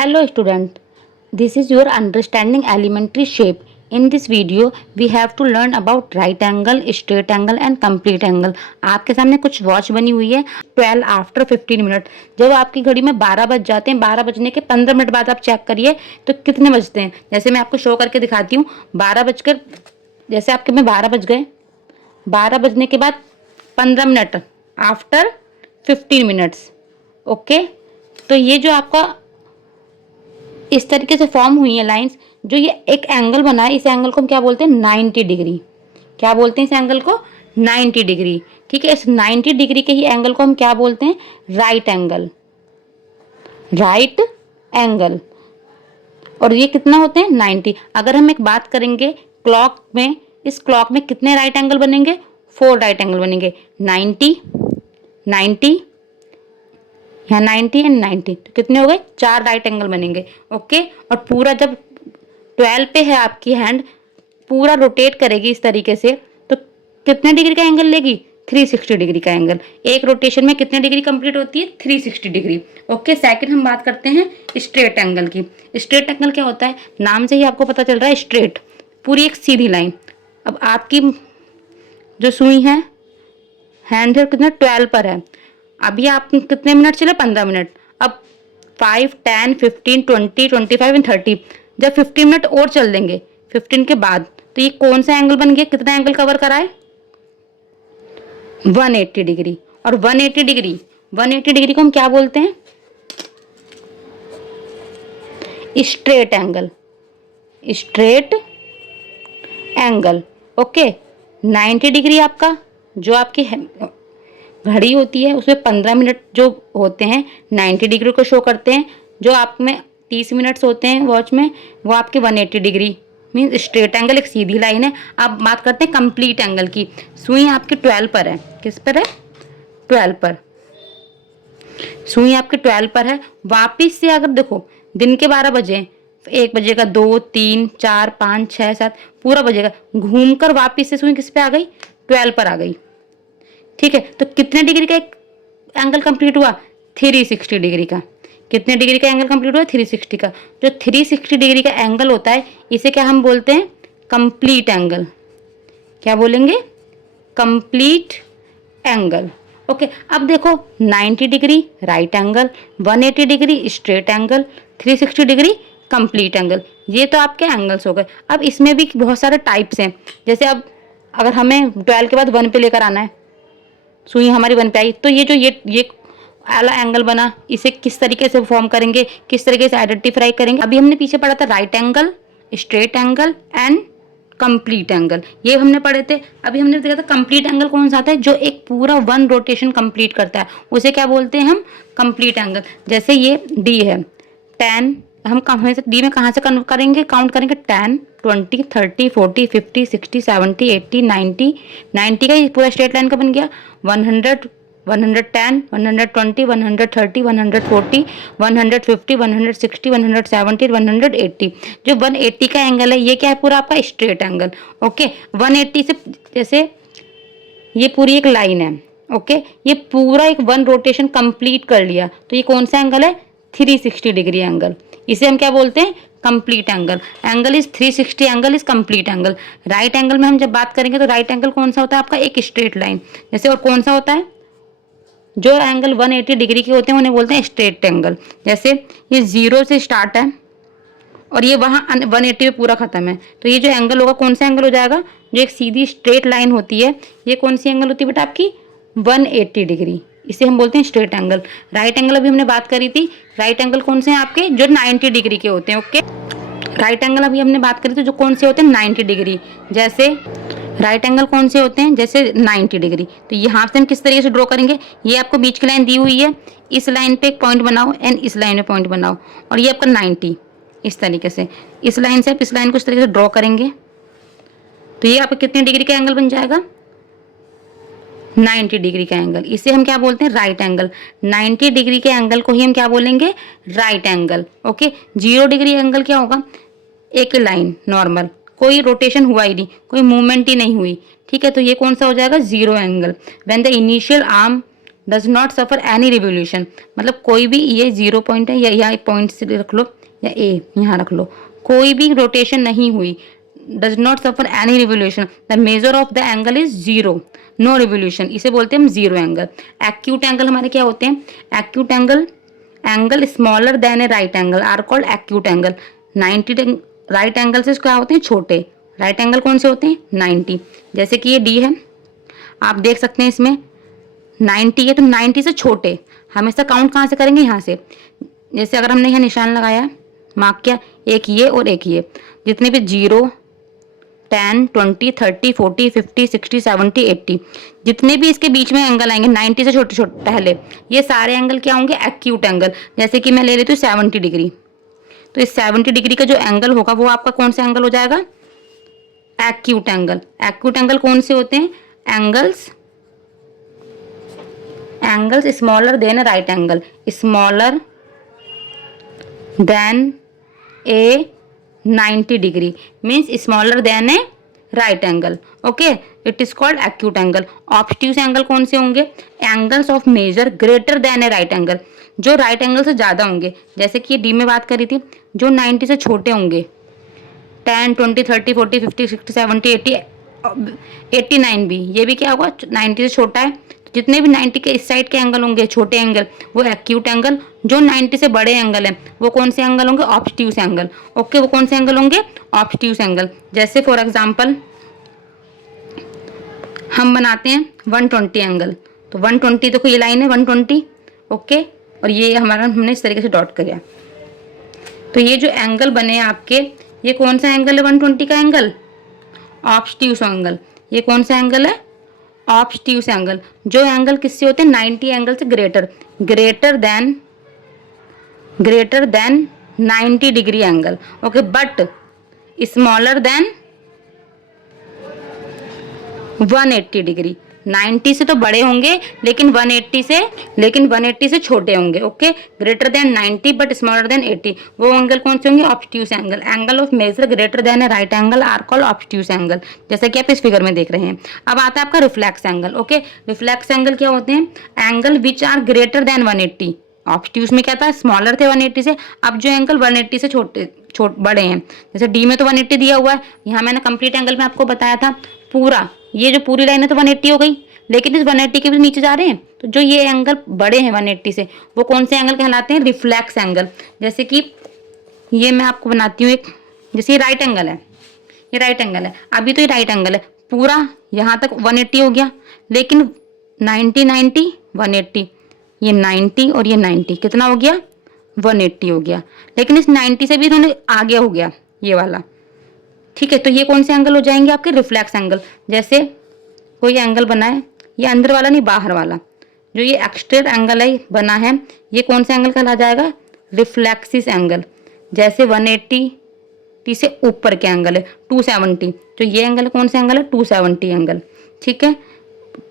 Hello student, this is your understanding elementary shape. In this video, we have to learn about right angle, straight angle and complete angle. आपके सामने कुछ watch बनी हुई है 12 after 15 minute. जब आपकी घड़ी में 12 बज जाते हैं, 12 बजने के 15 मिनट बाद आप चेक करिए तो कितने बजते हैं। जैसे मैं आपको शो करके दिखाती हूँ, 12 बजकर जैसे आपके में 12 बज गए, 12 बजने के बाद 15 मिनट आफ्टर 15 मिनट्स। ओके, तो ये जो आपका इस तरीके से फॉर्म हुई है लाइंस, जो ये एक एंगल बना है, इस एंगल को हम क्या बोलते हैं 90 डिग्री। क्या बोलते हैं इस एंगल को 90 डिग्री। ठीक है, इस 90 डिग्री के ही एंगल को हम क्या बोलते हैं राइट एंगल। Right angle. और ये कितना होते हैं 90। अगर हम एक बात करेंगे क्लॉक में, इस क्लॉक में कितने राइट एंगल बनेंगे 4 राइट एंगल बनेंगे। 90 90 यहाँ 90 एंड 90 तो कितने हो गए 4 राइट एंगल बनेंगे। ओके, और पूरा जब 12 पे है आपकी हैंड, पूरा रोटेट करेगी इस तरीके से तो कितने डिग्री का एंगल लेगी 360 डिग्री का एंगल। एक रोटेशन में कितने डिग्री कंप्लीट होती है 360 डिग्री। ओके, सेकंड हम बात करते हैं स्ट्रेट एंगल की। स्ट्रेट एंगल क्या होता है, नाम से ही आपको पता चल रहा है स्ट्रेट, पूरी एक सीधी लाइन। अब आपकी जो सुई है हैंड है कितना 12 पर है, अभी आप कितने मिनट चले 15 मिनट। अब 5 10 15 20 25 एंड 30, जब 15 मिनट और चल देंगे 15 के बाद, तो ये कौन सा एंगल बन गया, कितना एंगल कवर कराए 180 डिग्री। और 180 डिग्री को हम क्या बोलते हैं straight angle. Straight angle. Okay, 90 degree आपका जो आपकी घड़ी होती है उसमें 15 मिनट जो होते हैं 90 डिग्री को शो करते हैं। जो आप में 30 मिनट्स होते हैं वॉच में, वो आपके 180 डिग्री मीन स्ट्रेट एंगल, एक सीधी लाइन है। अब बात करते हैं कंप्लीट एंगल की। सुई आपके 12 पर है, किस पर है 12 पर। सुई आपके 12 पर है। वापिस से अगर देखो दिन के 12 बजे, 1 बजेगा 2 3 4 5 6 7 पूरा बजेगा, घूमकर वापिस से सुई किस पे आ गई 12 पर आ गई। ठीक है, तो कितने डिग्री का एक एंगल कंप्लीट हुआ 360 डिग्री का। कितने डिग्री का एंगल कंप्लीट हुआ 360 का। जो 360 डिग्री का एंगल होता है इसे क्या हम बोलते हैं कंप्लीट एंगल। क्या बोलेंगे कंप्लीट एंगल। ओके, अब देखो 90 degree right angle, 180 degree straight angle, 360 degree complete angle. ये तो आपके एंगल्स हो गए। अब इसमें भी बहुत सारे टाइप्स हैं। जैसे अब अगर हमें 12 के बाद 1 पे लेकर आना है, सुई हमारी 1 पे आई, तो ये जो ये वाला एंगल बना, इसे किस तरीके से फॉर्म करेंगे, किस तरीके से आइडेंटिफाई करेंगे। अभी हमने पीछे पढ़ा था right angle, straight angle and complete angle, ये हमने पढ़े थे। अभी हमने देखा था कंप्लीट एंगल कौन सा आता है, जो एक पूरा 1 रोटेशन कंप्लीट करता है, उसे क्या बोलते हैं हम कंप्लीट एंगल। जैसे ये डी है 10, हम कहाँ से डी में कहाँ से करेंगे काउंट करेंगे 10 20 30 40 50 60 70 80 90 90 का ये पूरा स्ट्रेट लाइन का बन गया। 100 110 120 130 140 150 160 170 180। जो 180 का एंगल है ये क्या है पूरा आपका स्ट्रेट एंगल। ओके, 180 से जैसे ये पूरी एक लाइन है। ओके, ये पूरा एक 1 रोटेशन कंप्लीट कर लिया, तो ये कौन सा एंगल है 360 डिग्री एंगल। इसे हम क्या बोलते हैं complete angle. Angle is 360 angle is complete angle. Right angle में हम जब बात करेंगे तो राइट एंगल कौन सा होता है आपका एक स्ट्रेट लाइन जैसे, और कौन सा होता है जो एंगल 180 डिग्री के होते हैं उन्हें बोलते हैं स्ट्रेट एंगल। जैसे ये 0 से स्टार्ट है और ये वहाँ 180 पे पूरा खत्म है, तो ये जो एंगल होगा कौन सा एंगल हो जाएगा, जो एक सीधी स्ट्रेट लाइन होती है, ये कौन सी एंगल होती है बेटा आपकी 180 डिग्री। इसे हम बोलते हैं स्ट्रेट एंगल। राइट एंगल अभी हमने बात करी थी, राइट एंगल कौन से हैं आपके जो 90 डिग्री के होते हैं। ओके, राइट एंगल अभी हमने बात करी थी जो कौन से होते हैं 90 डिग्री। जैसे राइट एंगल कौन से होते हैं जैसे 90 डिग्री, तो यहाँ से हम किस तरीके से ड्रॉ करेंगे, ये आपको बीच की लाइन दी हुई है, इस लाइन पे एक पॉइंट बनाओ एंड इस लाइन में पॉइंट बनाओ, और ये आपका 90 इस तरीके से, इस लाइन से आप इस लाइन को इस तरीके से ड्रॉ करेंगे, तो ये आपका कितने डिग्री का एंगल बन जाएगा 90 डिग्री का एंगल। इसे हम क्या बोलते हैं राइट एंगल। 90 डिग्री के एंगल को ही हम क्या बोलेंगे right angle. Okay, 0 degree angle क्या होगा, एक लाइन नॉर्मल, कोई रोटेशन हुआ ही नहीं, कोई मूवमेंट ही नहीं हुई। ठीक है, तो ये कौन सा हो जाएगा 0 angle. When the initial arm does not suffer any revolution, मतलब कोई भी, ये 0 पॉइंट है या यहाँ पॉइंट से रख लो या ए यहाँ रख लो, कोई भी रोटेशन नहीं हुई, does not suffer any revolution, the measure of the angle is zero, no revolution, इसे बोलते हैं हम जीरो एंगल। एक्यूट एंगल हमारे क्या होते हैं? Acute angle, angle smaller than a right angle are called acute angle. 90 right angle से क्या होते हैं? छोटे। राइट एंगल कौन से होते हैं? 90। जैसे कि ये डी है, आप देख सकते हैं इसमें 90 है, तो 90 से छोटे हमेशा काउंट कहाँ से करेंगे? यहाँ से। जैसे अगर हमने यहाँ निशान लगाया, मार्क किया, एक ये और एक ये, जितने भी 0, 10, 20, 30, 40, 50, 60, 70, 80 जितने भी इसके बीच में एंगल आएंगे 90 से छोटे छोटे पहले, ये सारे एंगल क्या होंगे? Acute angle. जैसे कि मैं ले लेती हूँ 70 डिग्री, तो इस 70 डिग्री का जो एंगल होगा वो आपका कौन सा एंगल हो जाएगा? Acute angle. एक्यूट एंगल कौन से होते हैं? Angles smaller than a right angle, smaller than a 90 degree means smaller than a right angle. Okay, it is called acute angle. Obtuse angle कौन से होंगे? Angles of measure greater than a right angle, जो right angle से ज़्यादा होंगे। जैसे कि D में बात करी थी, जो 90 से छोटे होंगे, 10, 20, 30, 40, 50, 60, 70, 80, 89 भी, ये भी क्या होगा? 90 से छोटा है। जितने भी 90 के इस साइड के एंगल होंगे, छोटे एंगल, वो एक्यूट एंगल। जो 90 से बड़े एंगल हैं वो कौन से एंगल होंगे? Obtuse angle. ओके, वो कौन से एंगल होंगे? Obtuse angle. जैसे फॉर एग्जांपल हम बनाते हैं 120 एंगल, तो 120 देखो ये लाइन है 120, ओके, और ये हमारा हमने इस तरीके से डॉट किया, तो ये जो एंगल बने आपके, ये कौन सा एंगल है? 120 का एंगल, ऑब्ट्यूज एंगल। ये कौन सा एंगल है? Obtuse angle. जो एंगल किससे होते हैं? 90 एंगल से greater than 90 degree angle. Okay, but smaller then 180 degree. 90 से तो बड़े होंगे लेकिन 180 से छोटे होंगे। Okay, greater than 90 but smaller than 80, वो एंगल कौन से होंगे? Obtuse angle. Angle of measure greater than a right angle are called obtuse angle, जैसा कि आप इस फिगर में देख रहे हैं। अब आता है आपका reflex angle. Okay, reflex angle क्या होते हैं? Angle which are greater than 180। Obtuse में क्या था? स्मॉलर थे 180 से, अब जो एंगल 180 से बड़े हैं, जैसे डी में तो 180 दिया हुआ है, यहाँ मैंने कंप्लीट एंगल में आपको बताया था पूरा, ये जो पूरी लाइन है तो 180 हो गई, लेकिन इस 180 के भी नीचे जा रहे हैं, तो जो ये एंगल बड़े हैं 180 से, वो कौन से एंगल कहलाते हैं? Reflex angle. जैसे कि ये मैं आपको बनाती हूँ एक, जैसे ये राइट एंगल है, ये राइट एंगल है, अभी तो ये राइट एंगल है, पूरा यहाँ तक 180 हो गया, लेकिन 90 90 180, ये 90 और ये 90 कितना हो गया? 180 हो गया, लेकिन इस 90 से भी इन्होंने आगे हो गया ये वाला। ठीक है, तो ये कौन से एंगल हो जाएंगे? आपके रिफ्लेक्स एंगल। जैसे कोई एंगल बना है, ये अंदर वाला नहीं बाहर वाला, जो ये एक्सट्रेट एंगल है बना है, ये कौन सा एंगल कहला जाएगा? Reflexes angle. जैसे 180 से ऊपर के एंगल है 270, तो ये एंगल कौन सा एंगल है? 270 एंगल। ठीक है,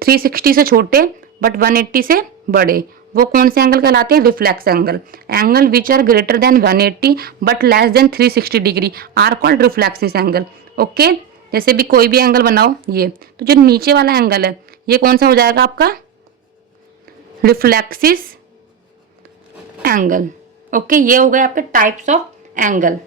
360 से छोटे बट 180 से बड़े, वो कौन से एंगल कहलाते हैं? Reflex angle. Angle which are greater than 180 but less than 360 degree are called reflexes angle. Okay, जैसे भी कोई भी एंगल बनाओ, ये तो जो नीचे वाला एंगल है ये कौन सा हो जाएगा आपका? Reflexes angle. ओके, ये हो गए आपके टाइप्स ऑफ एंगल।